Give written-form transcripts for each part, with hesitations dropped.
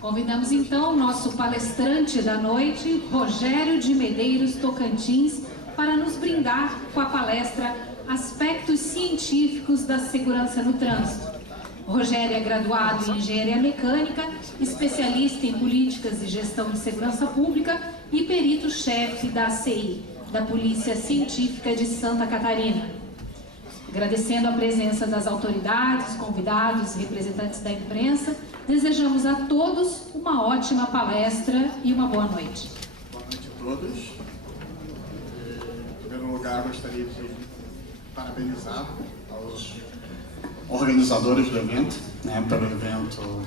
Convidamos então o nosso palestrante da noite, Rogério de Medeiros Tocantins, para nos brindar com a palestra Aspectos Científicos da Segurança no Trânsito. Rogério é graduado em Engenharia Mecânica, especialista em Políticas e Gestão de Segurança Pública e perito-chefe da ACI, da Polícia Científica de Santa Catarina. Agradecendo a presença das autoridades, convidados e representantes da imprensa, desejamos a todos uma ótima palestra e uma boa noite. Boa noite a todos. Em primeiro lugar, gostaria de parabenizar aos organizadores do evento, pelo evento,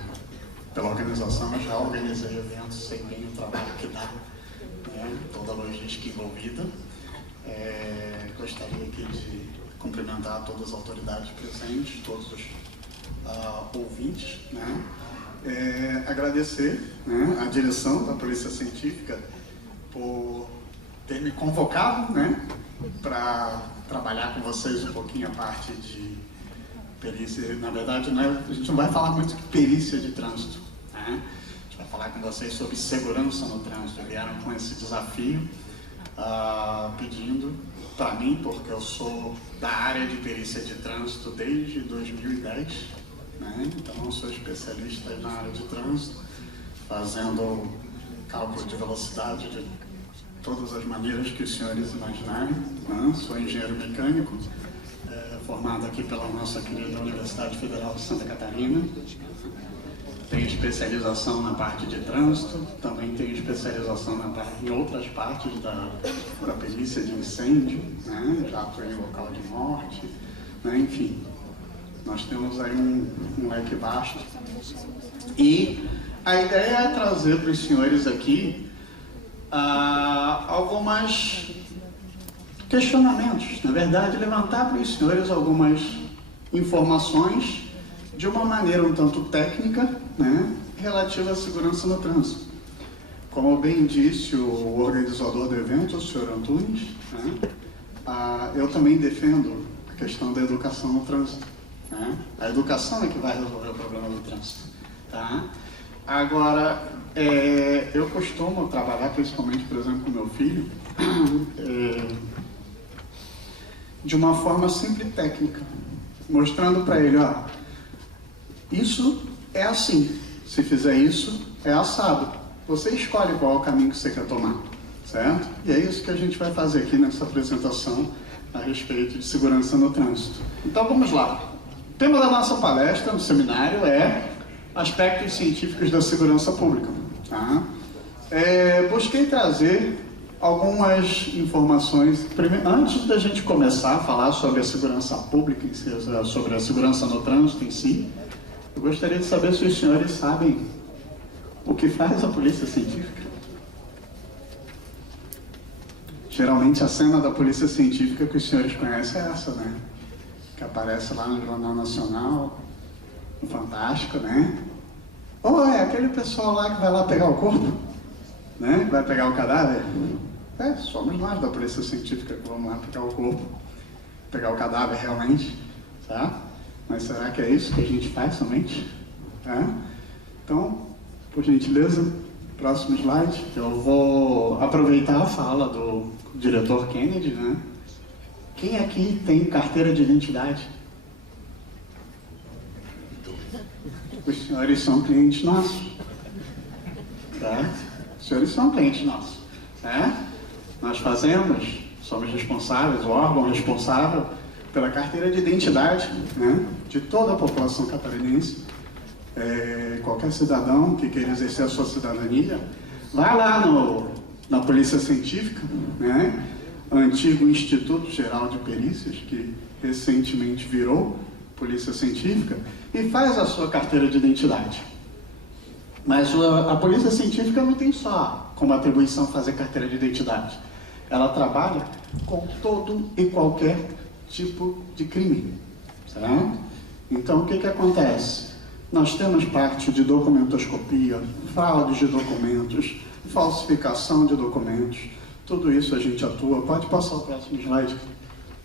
pela organização. Eu já organizei eventos, sei bem o trabalho que dá, toda a logística envolvida. Gostaria aqui de cumprimentar todas as autoridades presentes, todos os ouvintes, agradecer à direção da Polícia Científica por ter me convocado para trabalhar com vocês um pouquinho a parte de perícia. Na verdade, a gente não vai falar muito de perícia de trânsito, a gente vai falar com vocês sobre segurança no trânsito. Vieram com esse desafio pedindo para mim, porque eu sou da área de perícia de trânsito desde 2010, então eu sou especialista na área de trânsito, fazendo cálculo de velocidade de todas as maneiras que os senhores imaginarem. Sou engenheiro mecânico, formado aqui pela nossa querida Universidade Federal de Santa Catarina. Tenho especialização na parte de trânsito, também tenho especialização em outras partes da perícia de incêndio, já atuei em local de morte, enfim. Nós temos aí um leque vasto. E a ideia é trazer para os senhores aqui alguns questionamentos, na verdade, levantar para os senhores algumas informações de uma maneira um tanto técnica, relativa à segurança no trânsito. Como bem disse o organizador do evento, o senhor Antunes, eu também defendo a questão da educação no trânsito. A educação é que vai resolver o problema do trânsito. Agora, eu costumo trabalhar, principalmente, por exemplo, com meu filho, de uma forma sempre técnica, mostrando para ele, isso é assim, se fizer isso, é assado. Você escolhe qual é o caminho que você quer tomar, certo? E é isso que a gente vai fazer aqui nessa apresentação a respeito de segurança no trânsito. Então vamos lá. O tema da nossa palestra no seminário é Aspectos Científicos da Segurança Pública. Busquei trazer algumas informações. Antes da gente começar a falar sobre a segurança pública, sobre a segurança no trânsito em si, eu gostaria de saber se os senhores sabem o que faz a Polícia Científica. Geralmente a cena da Polícia Científica que os senhores conhecem é essa, que aparece lá no Jornal Nacional, no Fantástico, Ou é aquele pessoal lá que vai lá pegar o corpo, que vai pegar o cadáver. Somos nós da Polícia Científica que vamos lá pegar o corpo, pegar o cadáver realmente, tá? Mas será que é isso que a gente faz somente? Então, por gentileza, próximo slide. Eu vou aproveitar a fala do diretor Kennedy, Quem aqui tem carteira de identidade? Os senhores são clientes nossos, Os senhores são clientes nossos, Nós somos responsáveis, o órgão responsável pela carteira de identidade, de toda a população catarinense. Qualquer cidadão que queira exercer a sua cidadania, vai lá na Polícia Científica, antigo Instituto Geral de Perícias, que recentemente virou Polícia Científica, e faz a sua carteira de identidade. Mas a Polícia Científica não tem só como atribuição fazer carteira de identidade. Ela trabalha com todo e qualquer tipo de crime, certo? Então, o que acontece? Nós temos parte de documentoscopia, fraude de documentos, falsificação de documentos, tudo isso a gente atua. Pode passar o próximo slide,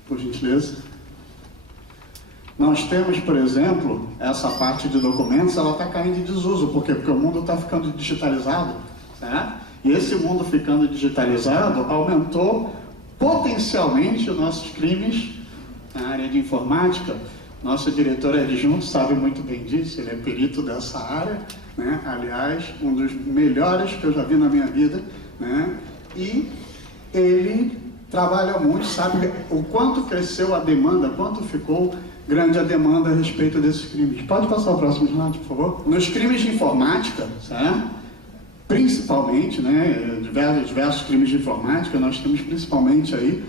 por gentileza. Nós temos, por exemplo, essa parte de documentos, ela está caindo em desuso. Por quê? Porque o mundo está ficando digitalizado, certo? E esse mundo ficando digitalizado aumentou potencialmente os nossos crimes na área de informática. Nosso diretor adjunto sabe muito bem disso, ele é perito dessa área, né? Aliás, um dos melhores que eu já vi na minha vida, né? E ele trabalha muito, sabe o quanto cresceu a demanda, quanto ficou grande a demanda a respeito desses crimes. Pode passar o próximo slide, por favor? Nos crimes de informática, certo? Principalmente, né, diversos crimes de informática, nós temos principalmente aí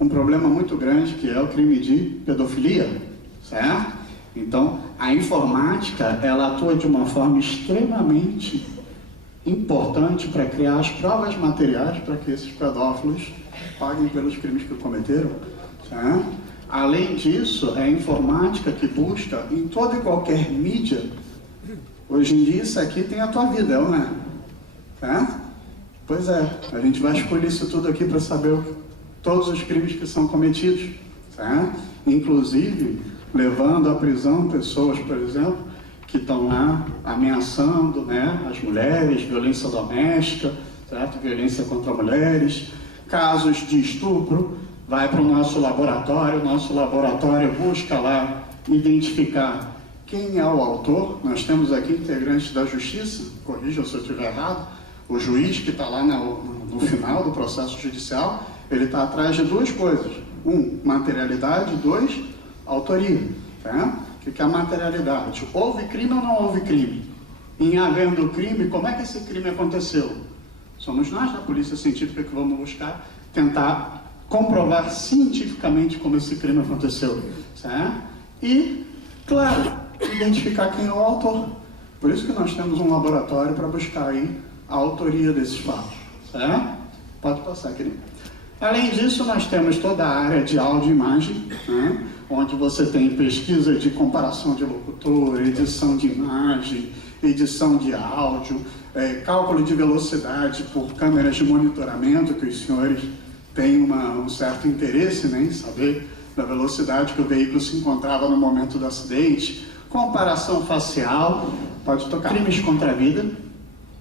um problema muito grande, que é o crime de pedofilia, certo? Então, a informática, ela atua de uma forma extremamente importante para criar as provas materiais para que esses pedófilos paguem pelos crimes que cometeram, certo? Além disso, é a informática que busca em toda e qualquer mídia. Hoje em dia, isso aqui tem a tua vida, é ou não é? Certo? Pois é, a gente vai escolher isso tudo aqui para saber todos os crimes que são cometidos, certo? Inclusive, levando à prisão pessoas, por exemplo, que estão lá ameaçando, né, as mulheres, violência doméstica, certo? Violência contra mulheres, casos de estupro, vai para o nosso laboratório busca lá identificar quem é o autor. Nós temos aqui integrantes da justiça, corrijam se eu estiver errado, o juiz que está lá no final do processo judicial, ele está atrás de duas coisas: um, materialidade; dois, autoria, tá? O que é a materialidade? Houve crime ou não houve crime? Em havendo crime, como é que esse crime aconteceu? Somos nós da Polícia Científica que vamos buscar tentar comprovar cientificamente como esse crime aconteceu, certo? E, claro, identificar quem é o autor. Por isso que nós temos um laboratório para buscar aí a autoria desses fatos, certo? Pode passar, querido. Além disso, nós temos toda a área de áudio e imagem, né? Onde você tem pesquisa de comparação de locutor, edição de imagem, edição de áudio, cálculo de velocidade por câmeras de monitoramento, que os senhores têm um certo interesse, né, em saber da velocidade que o veículo se encontrava no momento do acidente, comparação facial, pode tocar crimes contra a vida,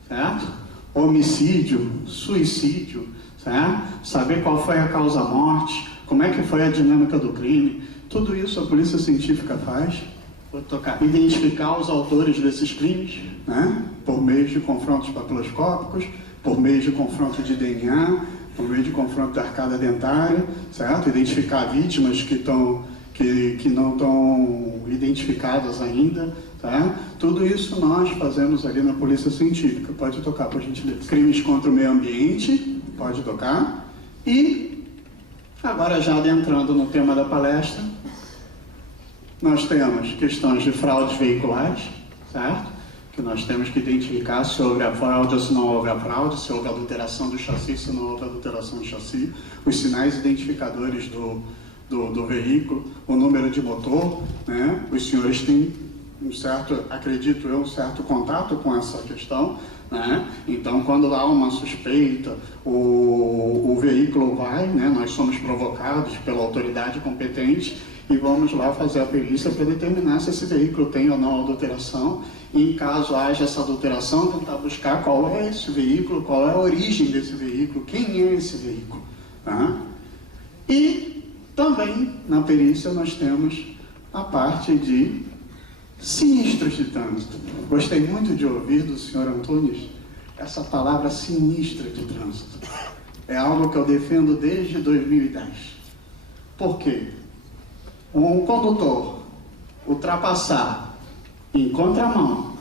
certo? Homicídio, suicídio, certo? Saber qual foi a causa-morte, como é que foi a dinâmica do crime, tudo isso a Polícia Científica faz. Vou tocar. Identificar os autores desses crimes, né? Por meio de confrontos papiloscópicos, por meio de confronto de DNA, por meio de confronto de arcada dentária, certo? Identificar vítimas que não estão identificadas ainda, tá? Tudo isso nós fazemos ali na Polícia Científica. Pode tocar, por gentileza. Crimes contra o meio ambiente, pode tocar. E, agora já adentrando no tema da palestra, nós temos questões de fraudes veiculares, certo? Que nós temos que identificar se houve a fraude ou se não houve a fraude, se houve adulteração do chassi, se não houve adulteração do chassi, os sinais identificadores do veículo, o número de motor, né? Os senhores têm acredito eu, um certo contato com essa questão, né? Então, quando há uma suspeita, o veículo vai, né? Nós somos provocados pela autoridade competente e vamos lá fazer a perícia para determinar se esse veículo tem ou não adulteração. E, em caso haja essa adulteração, tentar buscar qual é esse veículo, qual é a origem desse veículo, quem é esse veículo, tá? E também na perícia nós temos a parte de sinistros de trânsito. Gostei muito de ouvir do senhor Antunes essa palavra sinistra de trânsito. É algo que eu defendo desde 2010. Por quê? Um condutor ultrapassar em contramão,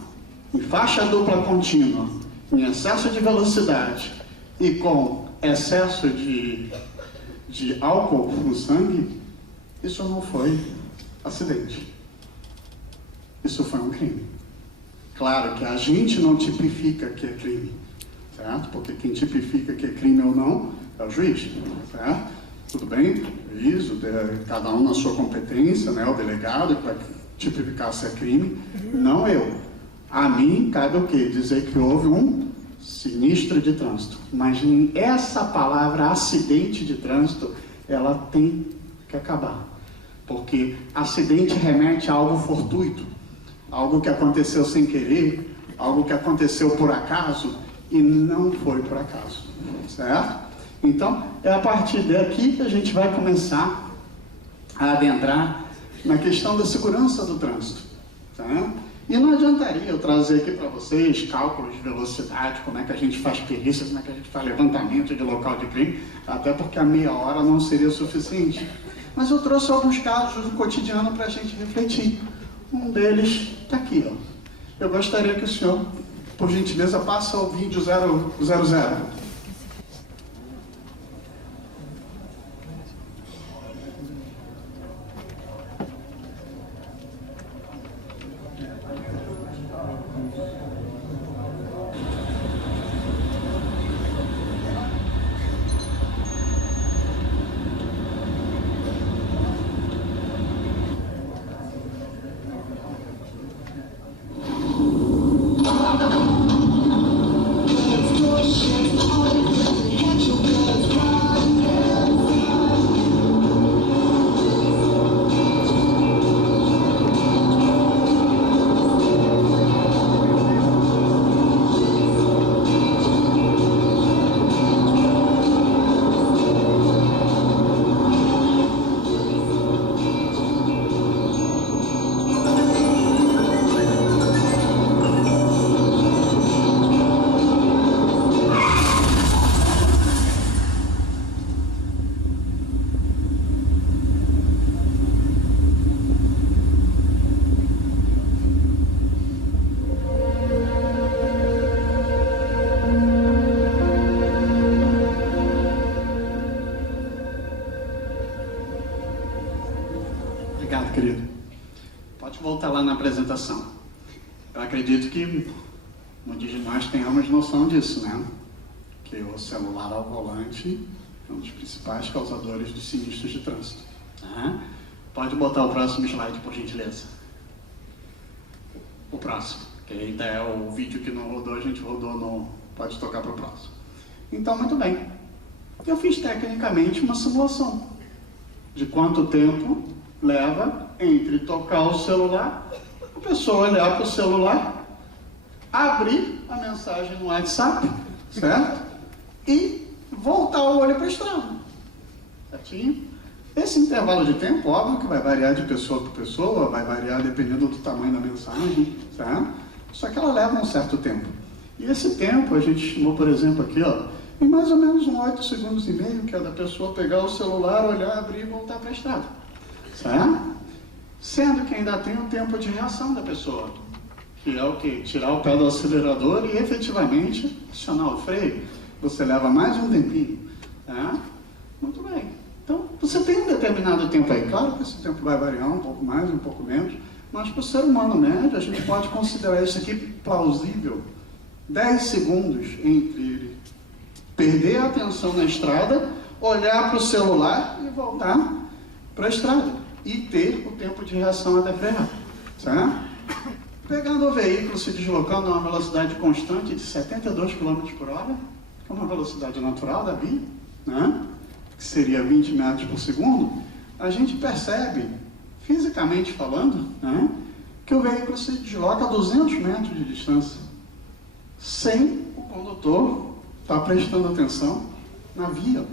em faixa dupla contínua, em excesso de velocidade e com excesso de álcool no sangue, isso não foi acidente. Isso foi um crime. Claro que a gente não tipifica que é crime, certo? Porque quem tipifica que é crime ou não é o juiz, certo? Tudo bem, juiz, cada um na sua competência, né? O delegado que vai tipificar se é crime, não eu. A mim cabe o quê? Dizer que houve um sinistro de trânsito. Mas essa palavra acidente de trânsito, ela tem que acabar. porque acidente remete a algo fortuito, algo que aconteceu sem querer, algo que aconteceu por acaso e não foi por acaso, certo? Então, é a partir daqui que a gente vai começar a adentrar na questão da segurança do trânsito, tá? E não adiantaria eu trazer aqui para vocês cálculos de velocidade, como é que a gente faz perícia, como é que a gente faz levantamento de local de crime, até porque a meia hora não seria suficiente. Mas eu trouxe alguns casos do cotidiano para a gente refletir. Um deles está aqui, ó. Eu gostaria que o senhor, por gentileza, passe ao vídeo 000. Obrigado, querido. Pode voltar lá na apresentação. Eu acredito que muitos de nós tenhamos noção disso, né? Que o celular ao volante é um dos principais causadores de sinistros de trânsito. Pode botar o próximo slide, por gentileza. O próximo, que ainda é o vídeo que não rodou, a gente rodou no... Pode tocar para o próximo. Então, muito bem. Eu fiz tecnicamente uma simulação de quanto tempo leva entre tocar o celular, a pessoa olhar para o celular, abrir a mensagem no WhatsApp, certo? E voltar o olho para a estrada. Certinho? Esse intervalo de tempo, óbvio que vai variar de pessoa para pessoa, vai variar dependendo do tamanho da mensagem, certo? Só que ela leva um certo tempo. E esse tempo a gente estimou, por exemplo, aqui, ó, em mais ou menos 8 segundos e meio, que é da pessoa pegar o celular, olhar, abrir e voltar para a estrada. Certo? Sendo que ainda tem o tempo de reação da pessoa, que é o quê? Tirar o pé do acelerador e efetivamente acionar o freio. Você leva mais um tempinho. Tá? Muito bem. Então, você tem um determinado tempo aí. Claro que esse tempo vai variar um pouco mais, um pouco menos, mas para o ser humano médio, a gente pode considerar isso aqui plausível. 10 segundos entre ele perder a atenção na estrada, olhar para o celular e voltar para a estrada. E ter o tempo de reação até frear. Certo? Pegando o veículo, se deslocando a uma velocidade constante de 72 km por hora, que é uma velocidade natural da via, né? Que seria 20 metros por segundo, a gente percebe, fisicamente falando, né, que o veículo se desloca a 200 metros de distância, sem o condutor estar prestando atenção na via.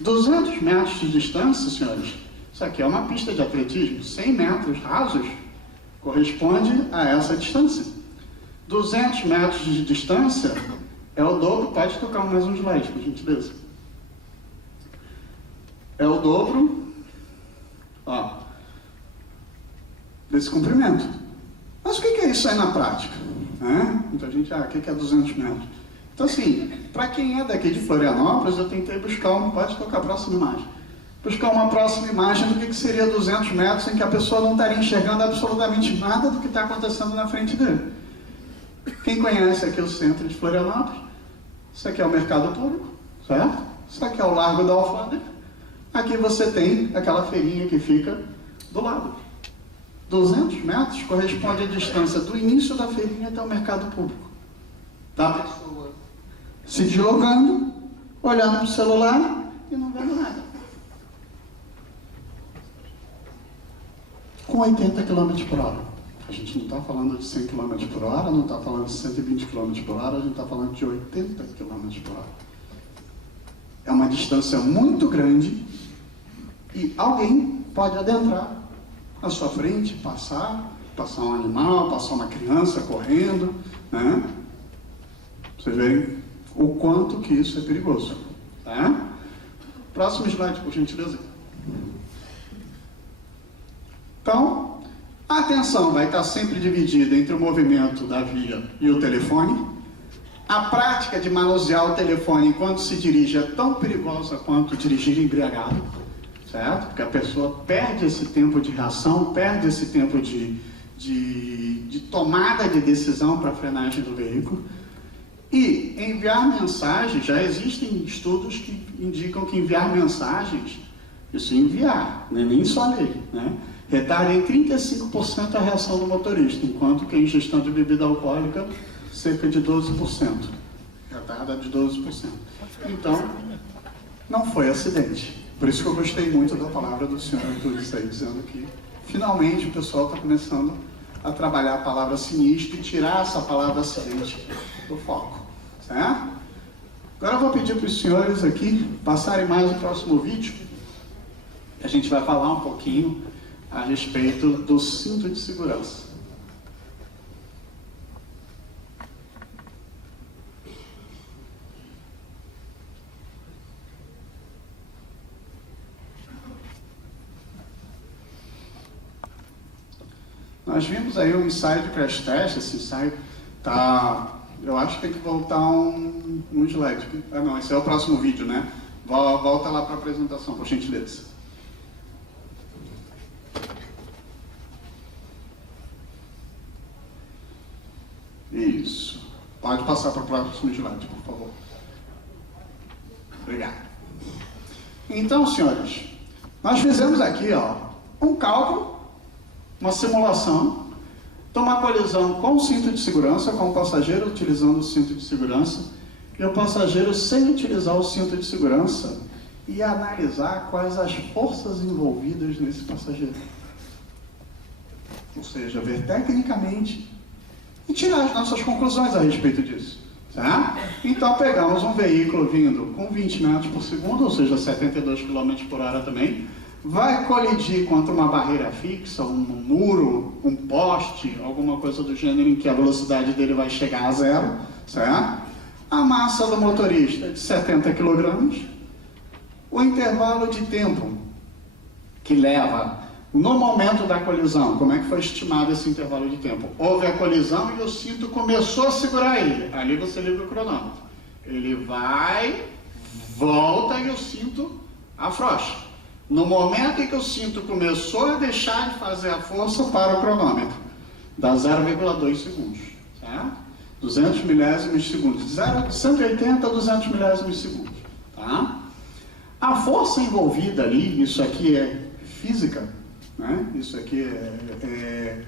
200 metros de distância, senhores, isso aqui é uma pista de atletismo, 100 metros rasos corresponde a essa distância. 200 metros de distância é o dobro, pode tocar mais um slide, por gentileza. É o dobro, ó, desse comprimento. Mas o que é isso aí na prática? Muita gente, o que é 200 metros? Então assim, para quem é daqui de Florianópolis, eu tentei buscar pode tocar a próxima imagem. Buscar uma próxima imagem do que seria 200 metros em que a pessoa não estaria enxergando absolutamente nada do que está acontecendo na frente dele. Quem conhece aqui o centro de Florianópolis, isso aqui é o mercado público, certo? Isso aqui é o Largo da Alfândega. Aqui você tem aquela feirinha que fica do lado. 200 metros corresponde à distância do início da feirinha até o mercado público. Da pessoa se deslocando, olhando para o celular e não vendo nada. com 80 km por hora. A gente não está falando de 100 km por hora, não está falando de 120 km por hora, a gente está falando de 80 km por hora. É uma distância muito grande e alguém pode adentrar à sua frente, passar um animal, passar uma criança correndo, né? Vocês veem o quanto que isso é perigoso. Tá? Próximo slide, por gentileza. Então, a atenção vai estar sempre dividida entre o movimento da via e o telefone. A prática de manusear o telefone enquanto se dirige é tão perigosa quanto dirigir embriagado, certo? Porque a pessoa perde esse tempo de reação, perde esse tempo de tomada de decisão para a frenagem do veículo. E enviar mensagens, já existem estudos que indicam que enviar mensagens, isso é enviar, não é nem só ler, né? Retarda em 35% a reação do motorista, enquanto que a ingestão de bebida alcoólica, cerca de 12%. Retarda de 12%. Então, não foi acidente. Por isso que eu gostei muito da palavra do senhor Arthur, dizendo que finalmente o pessoal está começando a trabalhar a palavra sinistro e tirar essa palavra acidente do foco. Certo? Agora eu vou pedir para os senhores aqui passarem mais o próximo vídeo. A gente vai falar um pouquinho a respeito do cinto de segurança. Nós vimos aí um ensaio de crash test, esse ensaio tá... Eu acho que tem que voltar um slide. Ah, não, esse é o próximo vídeo, né? Volta lá para a apresentação, por gentileza. Isso. Pode passar para o próximo slide, por favor. Obrigado. Então, senhores, nós fizemos aqui, ó, um cálculo, uma simulação de uma colisão com o cinto de segurança, com o passageiro utilizando o cinto de segurança e o passageiro sem utilizar o cinto de segurança, e analisar quais as forças envolvidas nesse passageiro. Ou seja, ver tecnicamente e tirar as nossas conclusões a respeito disso. Tá? Então pegamos um veículo vindo com 20 metros por segundo, ou seja, 72 km por hora também, vai colidir contra uma barreira fixa, um muro, um poste, alguma coisa do gênero em que a velocidade dele vai chegar a zero, certo? A massa do motorista é de 70 kg, o intervalo de tempo que leva no momento da colisão, como é que foi estimado esse intervalo de tempo? Houve a colisão e o cinto começou a segurar ele, ali você liga o cronômetro. Ele vai, volta e o cinto afrouxa. No momento em que o cinto começou a deixar de fazer a força, para o cronômetro. Dá 0,2 segundos. Tá? 200 milésimos de segundo. De 180 a 200 milésimos de segundo. Tá? A força envolvida ali, isso aqui é física, né? Isso aqui é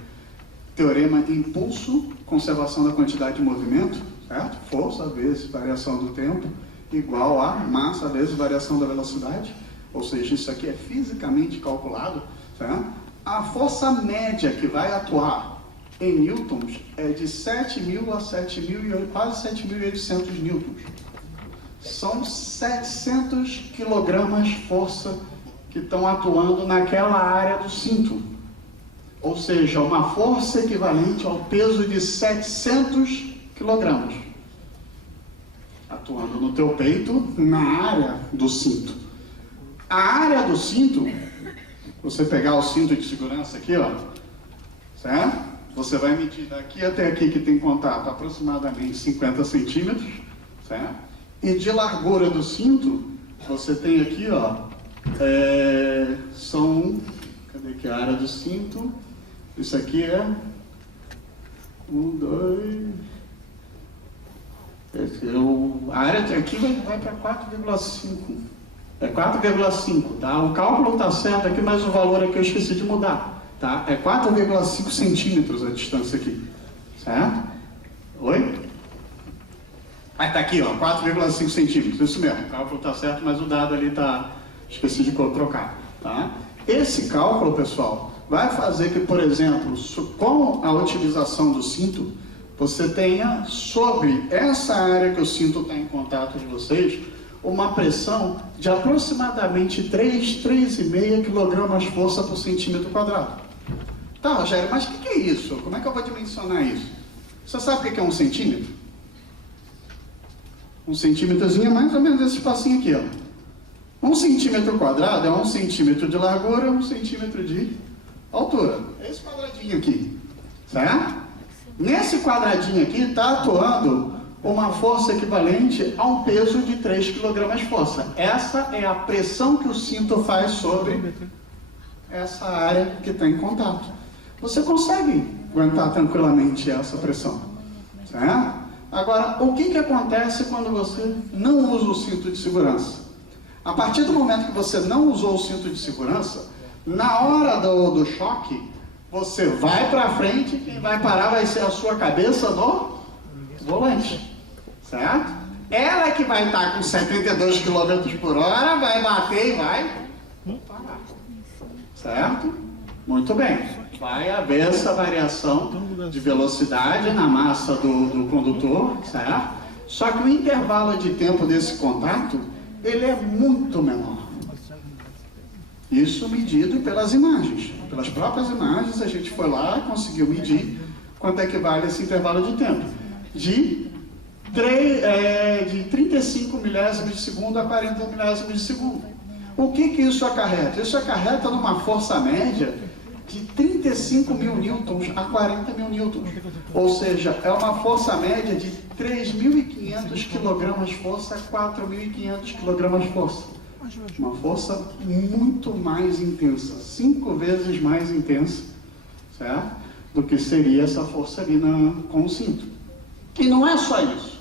teorema de impulso, conservação da quantidade de movimento, certo? Força vezes variação do tempo, igual a massa vezes variação da velocidade. Ou seja, isso aqui é fisicamente calculado, tá? A força média que vai atuar em newtons é de 7.000 a 7.000, quase 7.800 newtons. São 700 quilogramas força que estão atuando naquela área do cinto. Ou seja, uma força equivalente ao peso de 700 quilogramas. Atuando no teu peito, na área do cinto. A área do cinto, você pegar o cinto de segurança aqui, ó, certo? Você vai medir daqui até aqui, que tem contato, aproximadamente 50 centímetros, certo? E de largura do cinto, você tem aqui, ó, cadê aqui a área do cinto? Isso aqui é 1, 2... a área aqui vai para 4,5. É 4,5, tá? O cálculo está certo aqui, mas o valor aqui eu esqueci de mudar, tá? É 4,5 centímetros a distância aqui, certo? Oi? Ah, tá aqui, ó, 4,5 centímetros, isso mesmo. O cálculo está certo, mas o dado ali está... Esqueci de trocar, tá? Esse cálculo, pessoal, vai fazer que, por exemplo, com a utilização do cinto, você tenha sobre essa área que o cinto está em contato de vocês, uma pressão de aproximadamente 3,5 kg-força por centímetro quadrado. Tá, Rogério, mas o que é isso? Como é que eu vou dimensionar isso? Você sabe o que é 1 centímetro? 1 centímetrozinho é mais ou menos esse espacinho aqui, ó. 1 centímetro quadrado é 1 centímetro de largura, 1 centímetro de altura. É esse quadradinho aqui, certo? Nesse quadradinho aqui está atuando uma força equivalente a um peso de 3 kg-força. Essa é a pressão que o cinto faz sobre essa área que está em contato. Você consegue aguentar tranquilamente essa pressão, certo? Agora, o que acontece quando você não usa o cinto de segurança? A partir do momento que você não usou o cinto de segurança, na hora do choque, você vai para frente, quem vai parar vai ser a sua cabeça no volante, certo? Ela que vai estar com 72 km por hora, vai bater e vai parar, certo? Muito bem. Vai haver essa variação de velocidade na massa do condutor, certo? Só que o intervalo de tempo desse contato, ele é muito menor. Isso medido pelas imagens. Pelas próprias imagens, a gente foi lá e conseguiu medir quanto é que vale esse intervalo de tempo. De 35 milésimos de segundo a 40 milésimos de segundo. O que isso acarreta? Isso acarreta numa força média de 35 mil newtons a 40 mil newtons. Ou seja, é uma força média de 3.500 kg-força a 4.500 kg-força. Uma força muito mais intensa, 5 vezes mais intensa, certo? Do que seria essa força ali com o cinto. E não é só isso,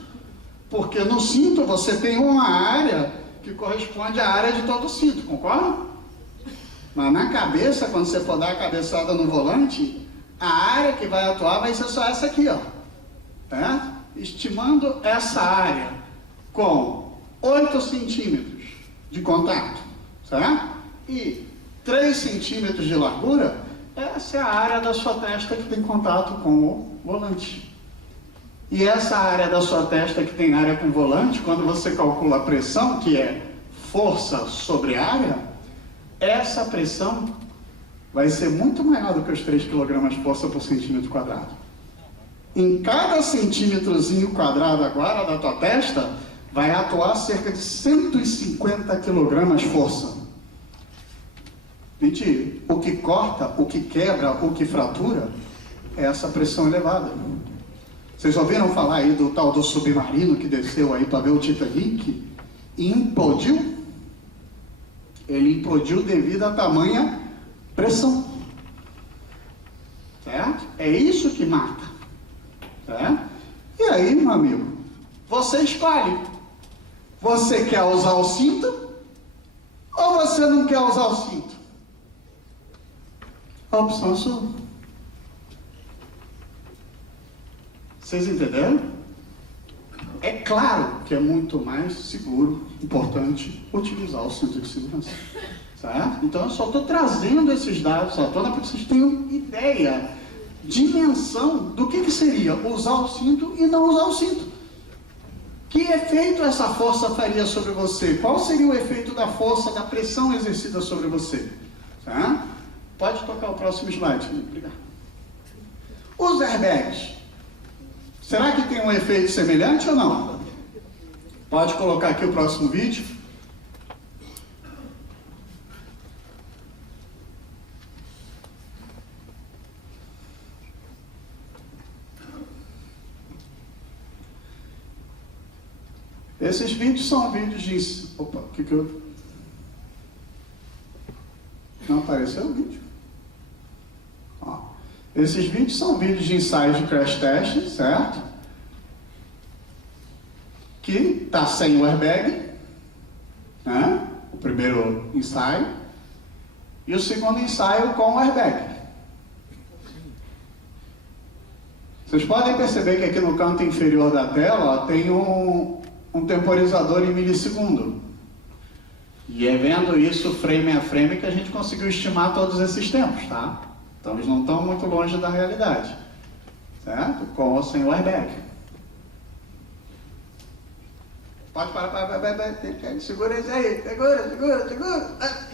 porque no cinto você tem uma área que corresponde à área de todo o cinto, concorda? Mas na cabeça, quando você for dar a cabeçada no volante, a área que vai atuar vai ser só essa aqui, ó, certo? Estimando essa área com 8 centímetros de contato, certo? E 3 centímetros de largura, essa é a área da sua testa que tem contato com o volante. E essa área da sua testa que tem área com o volante, quando você calcula a pressão, que é força sobre área, essa pressão vai ser muito maior do que os 3 kg-força por centímetro quadrado. Em cada centímetrozinho quadrado agora da tua testa, vai atuar cerca de 150 kg-força. Gente, o que corta, o que quebra, o que fratura, é essa pressão elevada. Vocês ouviram falar aí do tal do submarino que desceu aí para ver o Titanic e implodiu? Ele implodiu devido a tamanha pressão, certo? É isso que mata, certo? E aí, meu amigo, você escolhe. Você quer usar o cinto ou você não quer usar o cinto? A opção é sua. Vocês entenderam? É claro que é muito mais seguro, importante, utilizar o cinto de segurança, certo? Então eu só estou trazendo esses dados à tona para que vocês tenham ideia, dimensão do que seria usar o cinto e não usar o cinto. Que efeito essa força faria sobre você? Qual seria o efeito da força, da pressão exercida sobre você? Tá? Pode tocar o próximo slide. Obrigado. Os airbags. Será que tem um efeito semelhante ou não? Pode colocar aqui o próximo vídeo. Esses vídeos são vídeos de... Opa, o que eu... Não apareceu o vídeo? Ó. Esses vídeos são vídeos de ensaios de crash test, certo? Que está sem o airbag, né? O primeiro ensaio. E o segundo ensaio com o airbag. Vocês podem perceber que aqui no canto inferior da tela ó, tem um temporizador em milissegundo. E é vendo isso frame a frame que a gente conseguiu estimar todos esses tempos, tá? Então eles não estão muito longe da realidade, certo? Com ou sem o airbag. Pode parar, segura isso aí, segura.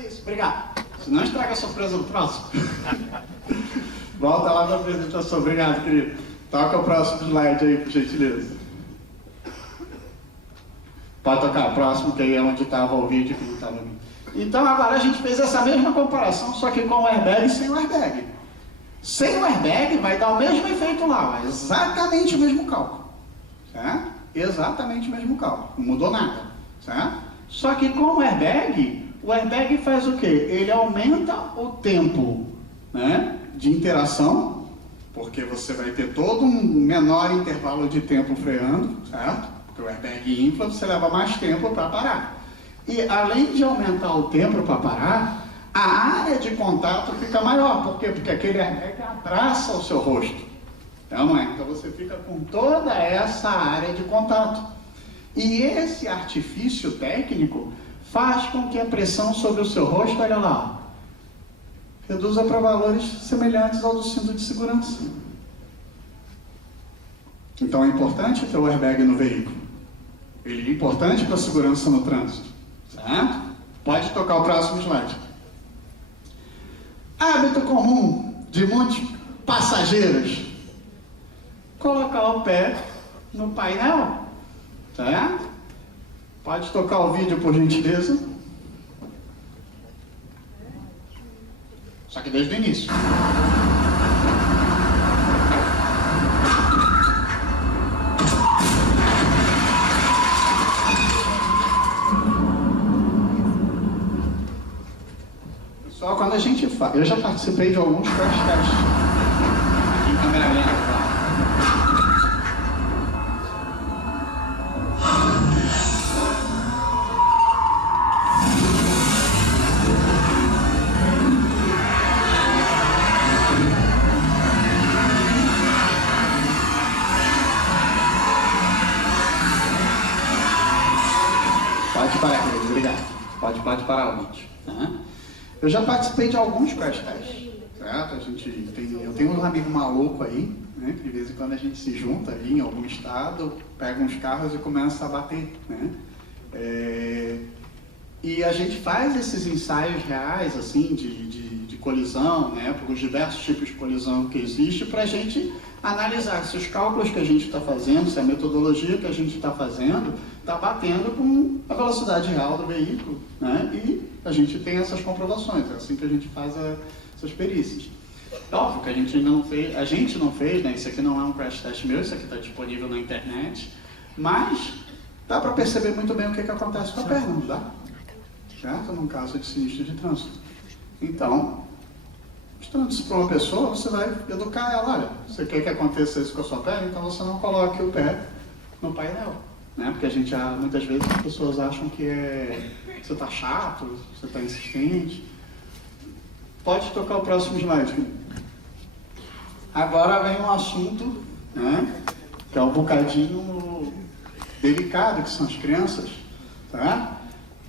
Isso, obrigado. Senão estraga a surpresa do próximo. Volta lá para a apresentação, obrigado, querido. Toca o próximo slide aí, por gentileza. Pode tocar o próximo, que aí é onde estava o vídeo que não estava ali. Então agora a gente fez essa mesma comparação, só que com o airbag e sem o airbag. Sem o airbag vai dar o mesmo efeito lá, exatamente o mesmo cálculo, certo? Exatamente o mesmo cálculo, não mudou nada, certo? Só que com o airbag faz o quê? Ele aumenta o tempo, né, de interação, porque você vai ter todo um menor intervalo de tempo freando, certo? Porque o airbag infla, você leva mais tempo para parar. E além de aumentar o tempo para parar, a área de contato fica maior. Por quê? Porque aquele airbag abraça o seu rosto. Então, não é? Então você fica com toda essa área de contato. E esse artifício técnico faz com que a pressão sobre o seu rosto, olha lá, reduza para valores semelhantes ao do cinto de segurança. Então é importante ter o airbag no veículo. Ele é importante para a segurança no trânsito. Certo? Pode tocar o próximo slide. Hábito comum de muitos passageiros: colocar o pé no painel. Certo? Pode tocar o vídeo, por gentileza. Só que desde o início. Só quando a gente faz. Eu já participei de alguns crash tests. Aqui em câmera lenta, claro. Pode parar, querido. Obrigado. Pode parar o vídeo. Eu já participei de alguns crash tests, certo? Eu tenho um amigo maluco aí, né? Que de vez em quando a gente se junta aí em algum estado, pega uns carros e começa a bater, né? E a gente faz esses ensaios reais, assim, de colisão, né? Por os diversos tipos de colisão que existe, para a gente analisar se os cálculos que a gente está fazendo, se a metodologia que a gente está fazendo está batendo com a velocidade real do veículo, né? E a gente tem essas comprovações, é assim que a gente faz essas perícias. Óbvio que a gente ainda não fez, né? Isso aqui não é um crash test meu, isso aqui está disponível na internet, mas dá para perceber muito bem o que acontece com a perna, não dá? Certo? Num caso de sinistro de trânsito. Então, mostrando-se para uma pessoa, você vai educar ela. Olha, você quer que aconteça isso com a sua perna, então você não coloque o pé no painel. Né? Porque muitas vezes as pessoas acham que você está chato, você está insistente. Pode tocar o próximo slide. Agora vem um assunto, né, que é um bocadinho delicado, que são as crianças. Tá?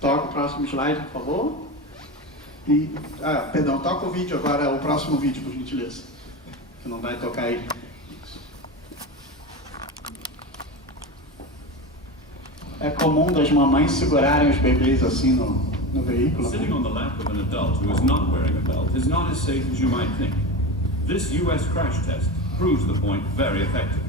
Toca o próximo slide, por favor. Perdão, toca o vídeo agora, o próximo vídeo, por gentileza. Que não vai tocar aí. É comum das mamães segurarem os bebês assim no veículo. Sitting on the lap of an adult who is not wearing a belt is not as safe as you might think. This US crash test proves the point very effectively.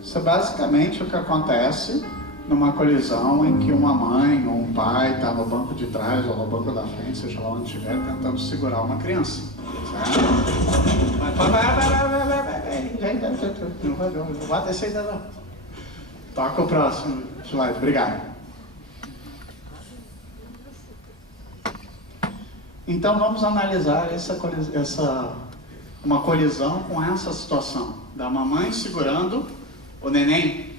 Isso é basicamente o que acontece numa colisão em que uma mãe ou um pai está no banco de trás ou no banco da frente, seja lá onde estiver, tentando segurar uma criança. Certo? Não vai descer ainda não. Toca o próximo slide, obrigado. Então vamos analisar uma colisão com essa situação da mamãe segurando o neném.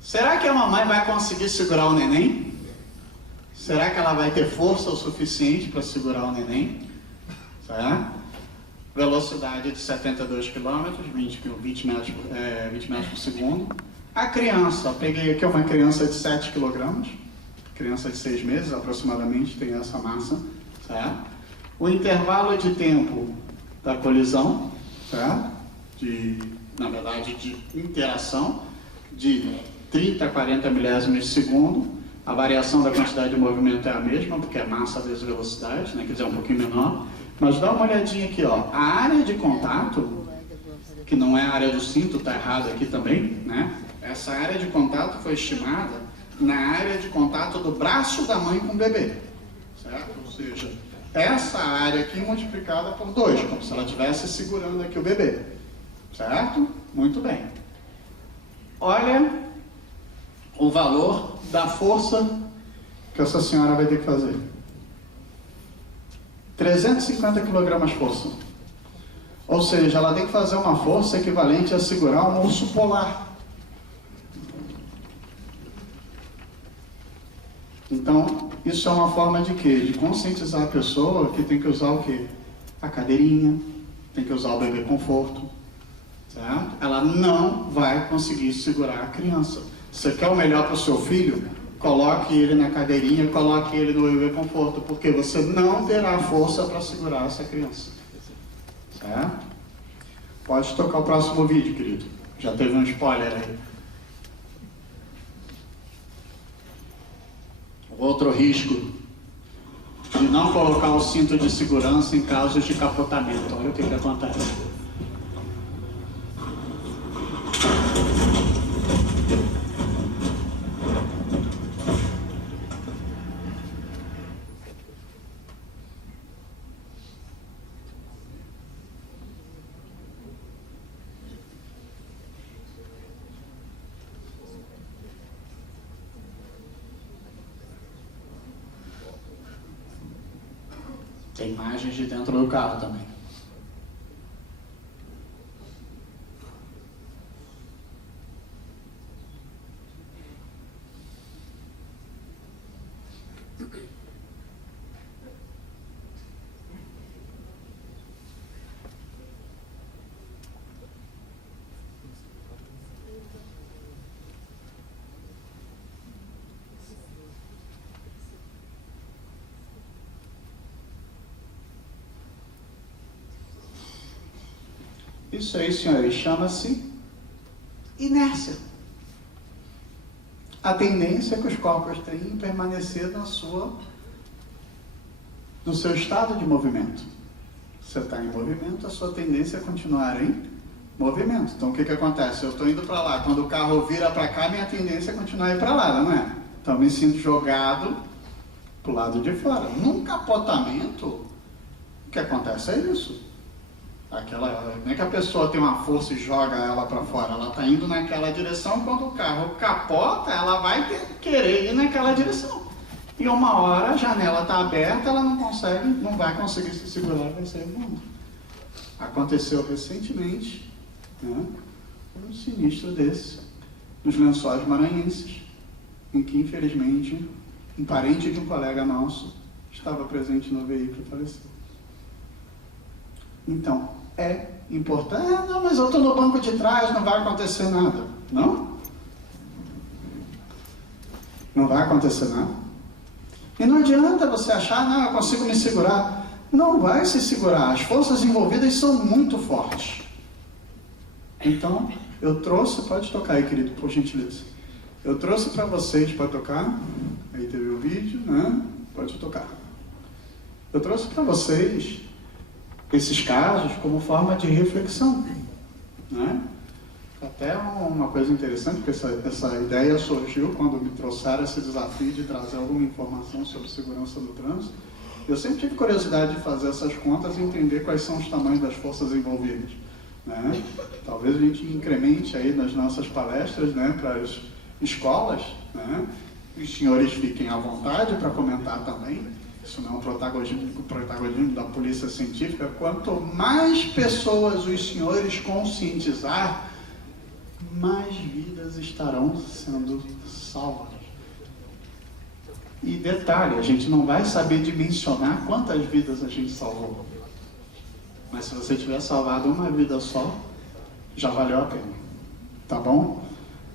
Será que a mamãe vai conseguir segurar o neném? Será que ela vai ter força o suficiente para segurar o neném? Tá? Velocidade de 72 km, 20 metros por segundo. A criança, peguei aqui uma criança de 7 kg, criança de 6 meses aproximadamente, tem essa massa. Tá? O intervalo de tempo da colisão, tá? Na verdade, de interação, de 30 a 40 milésimos de segundo. A variação da quantidade de movimento é a mesma, porque é massa vezes velocidade, né? Quer dizer, um pouquinho menor. Mas dá uma olhadinha aqui, ó. A área de contato, que não é a área do cinto, está errado aqui também, né? Essa área de contato foi estimada na área de contato do braço da mãe com o bebê, certo? Ou seja, essa área aqui multiplicada por 2, como se ela estivesse segurando aqui o bebê, certo? Muito bem. Olha o valor da força que essa senhora vai ter que fazer. 350 kg força. Ou seja, ela tem que fazer uma força equivalente a segurar um urso polar. Então, isso é uma forma de quê? De conscientizar a pessoa que tem que usar o quê? A cadeirinha, tem que usar o bebê conforto, certo? Ela não vai conseguir segurar a criança. Você quer o melhor para o seu filho? Coloque ele na cadeirinha, coloque ele no bebê conforto, porque você não terá força para segurar essa criança. Certo? Pode tocar o próximo vídeo, querido. Já teve um spoiler aí. Outro risco de não colocar o cinto de segurança em casos de capotamento. Olha o que acontece. Tem imagens de dentro do carro também. Isso aí, senhores, chama-se inércia. A tendência que os corpos têm em permanecer no seu estado de movimento. Você está em movimento, a sua tendência é continuar em movimento. Então, o que acontece? Eu estou indo para lá. Quando o carro vira para cá, minha tendência é continuar a ir para lá, não é? Então, eu me sinto jogado para o lado de fora. Num capotamento, o que acontece é isso. Não é que a pessoa tem uma força e joga ela para fora, ela está indo naquela direção, quando o carro capota, ela vai querer ir naquela direção. E uma hora a janela está aberta, ela não vai conseguir se segurar, vai sair voando. Aconteceu recentemente, né, um sinistro desse, nos Lençóis Maranhenses, em que infelizmente um parente de um colega nosso estava presente no veículo e faleceu. Então, é importante. Não, mas eu estou no banco de trás, não vai acontecer nada. Não? Não vai acontecer nada. E não adianta você achar, não, eu consigo me segurar. Não vai se segurar. As forças envolvidas são muito fortes. Então, eu trouxe, pode tocar aí, querido, por gentileza. Eu trouxe para vocês, pode tocar? Aí teve o vídeo, né? Pode tocar. Eu trouxe para vocês esses casos como forma de reflexão, né? Até uma coisa interessante, porque essa ideia surgiu quando me trouxeram esse desafio de trazer alguma informação sobre segurança no trânsito. Eu sempre tive curiosidade de fazer essas contas e entender quais são os tamanhos das forças envolvidas, né? Talvez a gente incremente aí nas nossas palestras, né, para as escolas, né? Os senhores fiquem à vontade para comentar também. Isso não é um protagonismo da polícia científica. Quanto mais pessoas os senhores conscientizar, mais vidas estarão sendo salvas. E detalhe, a gente não vai saber dimensionar quantas vidas a gente salvou. Mas se você tiver salvado uma vida só, já valeu a pena. Tá bom?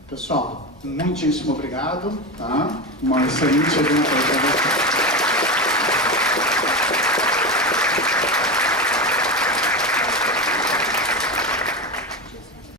Pessoal, muitíssimo obrigado, tá? Uma excelente evento para vocês.